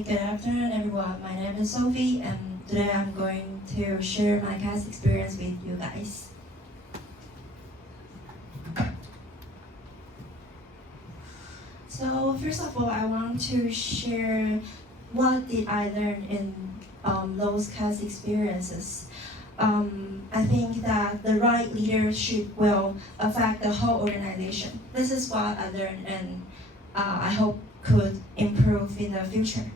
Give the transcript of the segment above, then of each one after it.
Hi, good afternoon everyone. My name is Sophie and today I'm going to share my CAS experience with you guys. So first of all, I want to share what did I learn in those CAS experiences. I think that the right leadership will affect the whole organization. This is what I learned and I hope could improve in the future.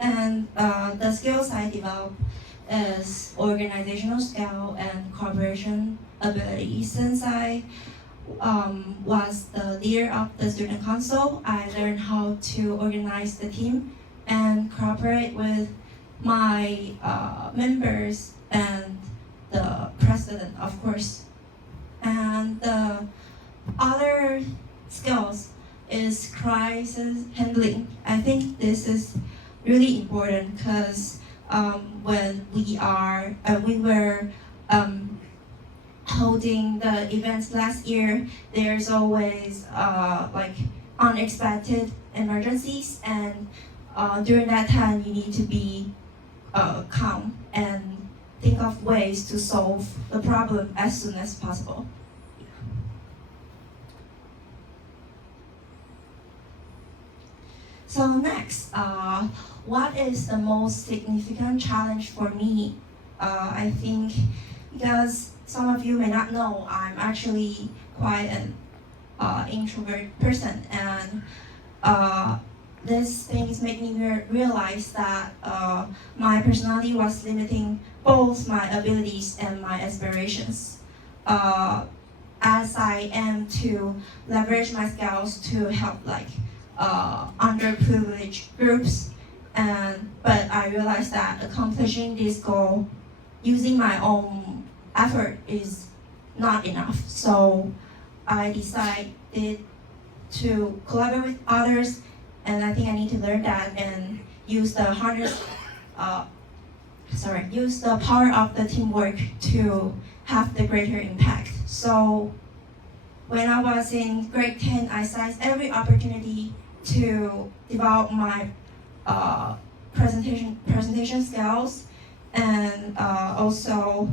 And the skills I developed is organizational skill and cooperation ability. Since I was the leader of the student council, I learned how to organize the team and cooperate with my members and the president, of course. And the other skills is crisis handling. I think this is really important because when we were holding the events last year, there's always like unexpected emergencies, and during that time you need to be calm and think of ways to solve the problem as soon as possible. So next, what is the most significant challenge for me? I think because some of you may not know, I'm actually quite an introvert person, and these things make me realize that my personality was limiting both my abilities and my aspirations. As I am to leverage my skills to help underprivileged groups, but I realized that accomplishing this goal using my own effort is not enough. So I decided to collaborate with others, and I think I need to learn that and use the power of the teamwork to have the greater impact. So when I was in grade 10, I seized every opportunity to develop my presentation skills and also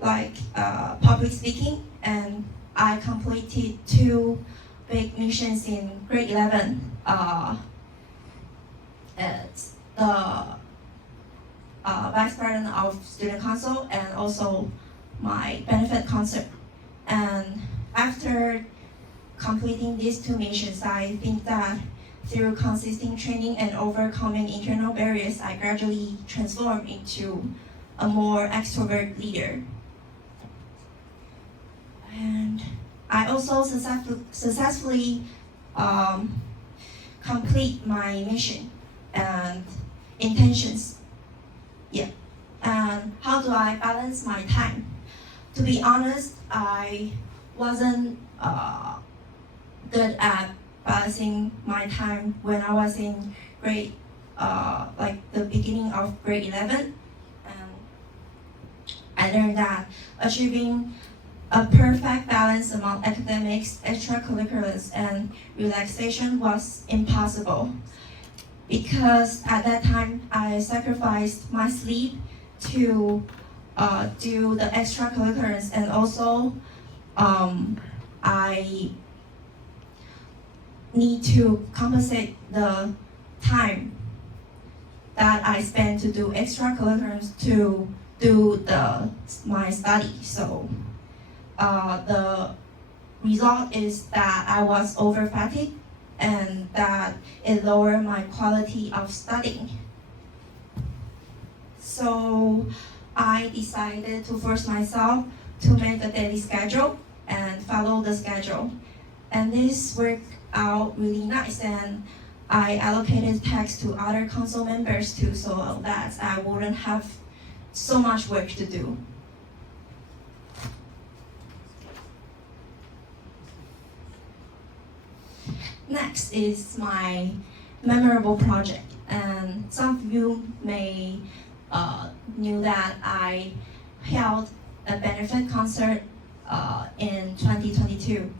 public speaking, and I completed 2 big missions in grade 11 as the vice president of student council and also my benefit concert. And after completing these 2 missions, I think that through consistent training and overcoming internal barriers, I gradually transformed into a more extrovert leader. And I also successfully complete my mission and intentions. Yeah. And how do I balance my time? To be honest, I wasn't good at balancing my time when I was in grade, the beginning of grade 11. And I learned that achieving a perfect balance among academics, extracurriculars, and relaxation was impossible. Because at that time, I sacrificed my sleep to do the extracurriculars, and also I need to compensate the time that I spend to do extracurriculars to do my study. So the result is that I was over fatigued and that it lowered my quality of studying. So I decided to force myself to make a daily schedule and follow the schedule. And this worked out really nice, and I allocated tasks to other council members too, so that I wouldn't have so much work to do. Next is my memorable project, and some of you may knew that I held a benefit concert in 2022,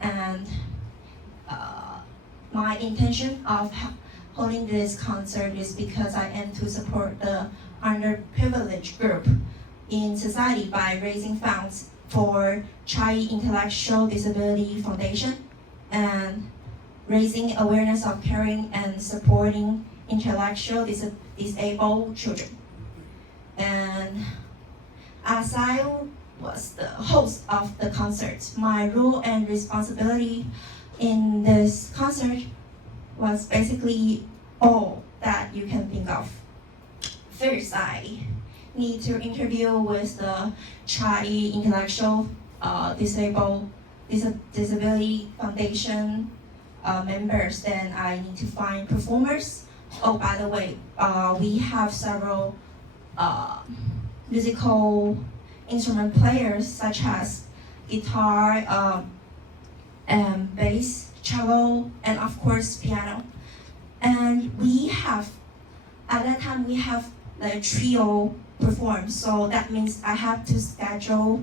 and my intention of holding this concert is because I aim to support the underprivileged group in society by raising funds for Child Intellectual Disability Foundation and raising awareness of caring and supporting intellectually disabled children. And as I was the host of the concert, my role and responsibility in this concert was basically all that you can think of. First, I need to interview with the Child Intellectual Disability Foundation members. Then I need to find performers. Oh, by the way, we have several musical instrument players such as guitar, and bass, cello, and of course piano. And at that time we have the trio perform, so that means I have to schedule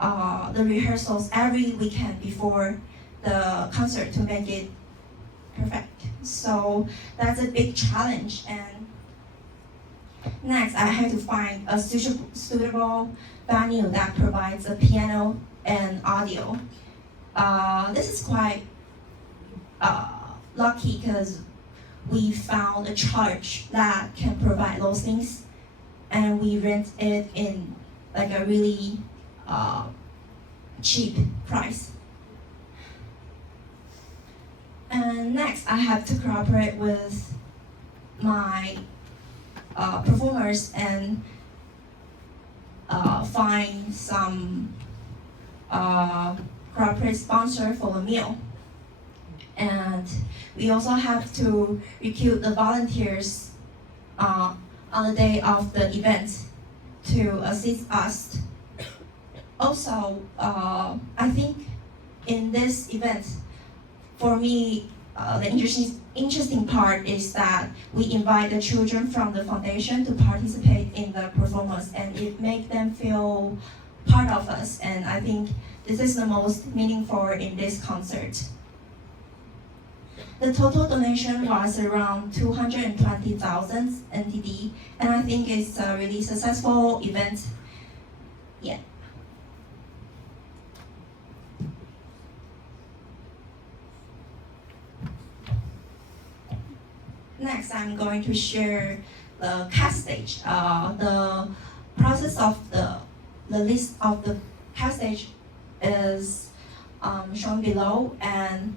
the rehearsals every weekend before the concert to make it perfect. So that's a big challenge. And next, I had to find a suitable venue that provides a piano and audio. This is quite lucky because we found a church that can provide those things, and we rent it in like a really cheap price. And next, I have to cooperate with my performers and find some corporate sponsor for the meal. And we also have to recruit the volunteers on the day of the event to assist us. Also, I think in this event, for me, the interesting part is that we invite the children from the foundation to participate in the performance, and it makes them feel part of us. And I think this is the most meaningful in this concert. The total donation was around 220,000 NTD, and I think it's a really successful event. Yeah. Next, I'm going to share the CAS stage. The process of the list of the CAS stage is shown below, and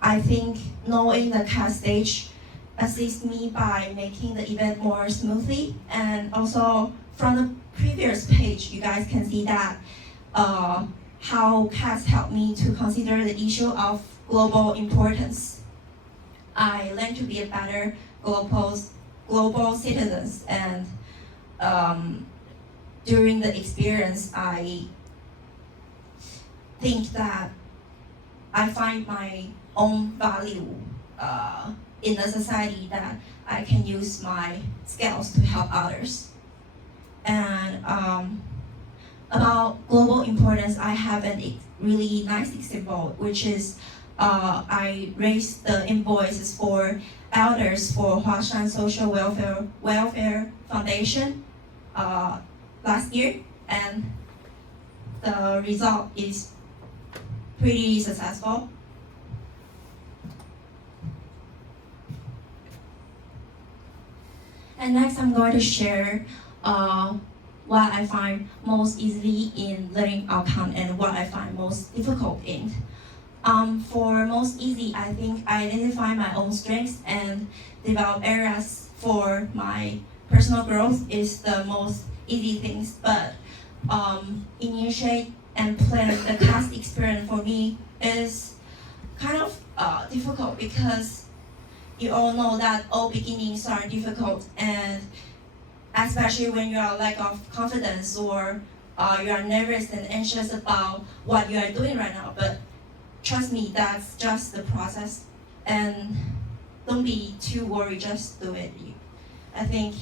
I think knowing the CAS stage assists me by making the event more smoothly. And also from the previous page, you guys can see that how CAS helped me to consider the issue of global importance. I learned to be a better global citizens, and during the experience, I think that I find my own value in the society, that I can use my skills to help others. And about global importance, I have a really nice example, which is I raised the invoices for elders for Huashan Social Welfare Foundation last year, and the result is pretty successful. And next, I'm going to share what I find most easily in learning outcome and what I find most difficult in. For most easy, I think I identify my own strengths and develop areas for my personal growth is the most easy things. But initiate and plan the CAS experience for me is kind of difficult, because you all know that all beginnings are difficult, and especially when you are lack of confidence or you are nervous and anxious about what you are doing right now. But trust me, that's just the process, and don't be too worried, just do it. I think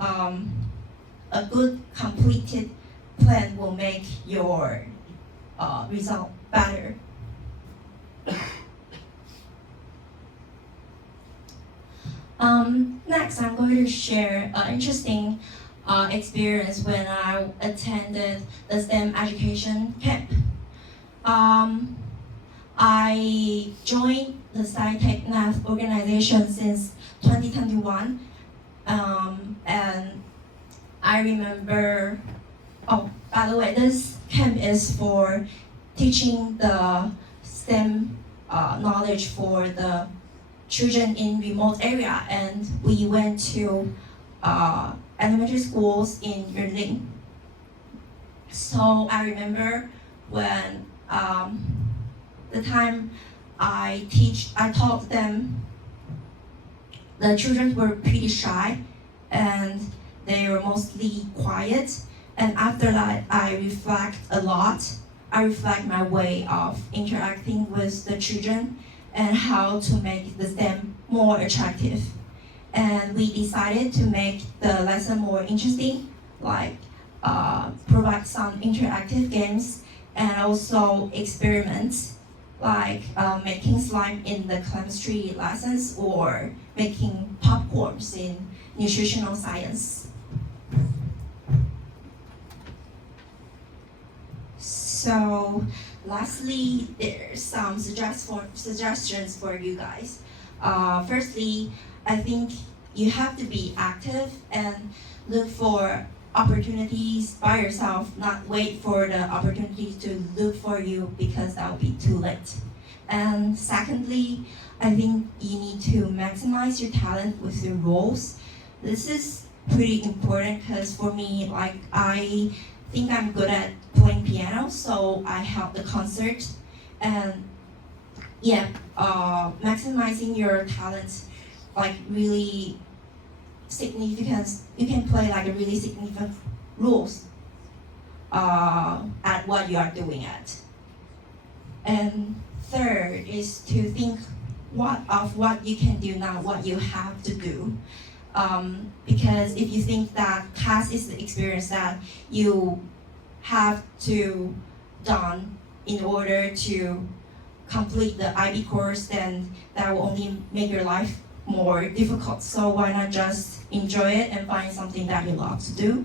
a good completed plan will make your result better. Next, I'm going to share an interesting experience when I attended the STEM education camp. Um, I joined the SciTech Math organization since 2021, and I remember. Oh, by the way, this camp is for teaching the STEM knowledge for the children in remote area, and we went to elementary schools in Yunlin. So I remember when the time I taught them, the children were pretty shy and they were mostly quiet. And after that, I reflect a lot. I reflect my way of interacting with the children and how to make the STEM more attractive. And we decided to make the lesson more interesting, like provide some interactive games and also experiments, like making slime in the chemistry lessons or making popcorns in nutritional science. So lastly, there's some suggestions for you guys. Firstly, I think you have to be active and look for opportunities by yourself, not wait for the opportunities to look for you because that will be too late. And secondly, I think you need to maximize your talent with your roles. This is pretty important because for me, like I think I'm good at playing piano, so I help the concert. And yeah, maximizing your talent, like really significant. You can play like a really significant roles at what you are doing at. And third is to think what you can do now, what you have to do. Because if you think that CAS is the experience that you have to done in order to complete the IB course, then that will only make your life more difficult. So why not just enjoy it and find something that you love to do?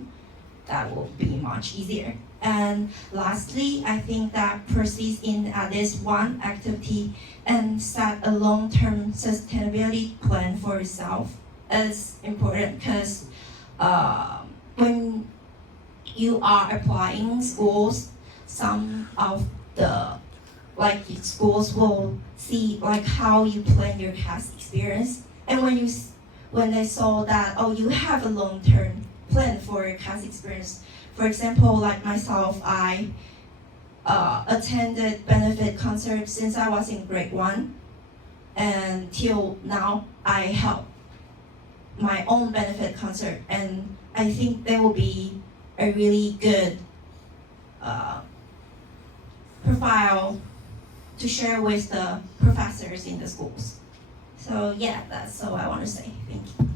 That will be much easier. And lastly, I think that persist in at least one activity and set a long-term sustainability plan for yourself is important because when you are applying schools, some of the schools will see like how you plan your CAS experience, and when they saw that you have a long-term plan for your CAS experience. For example, like myself, I attended benefit concerts since I was in grade 1, and till now I help my own benefit concert, and I think there will be a really good profile to share with the professors in the schools. So yeah, that's all I want to say. Thank you.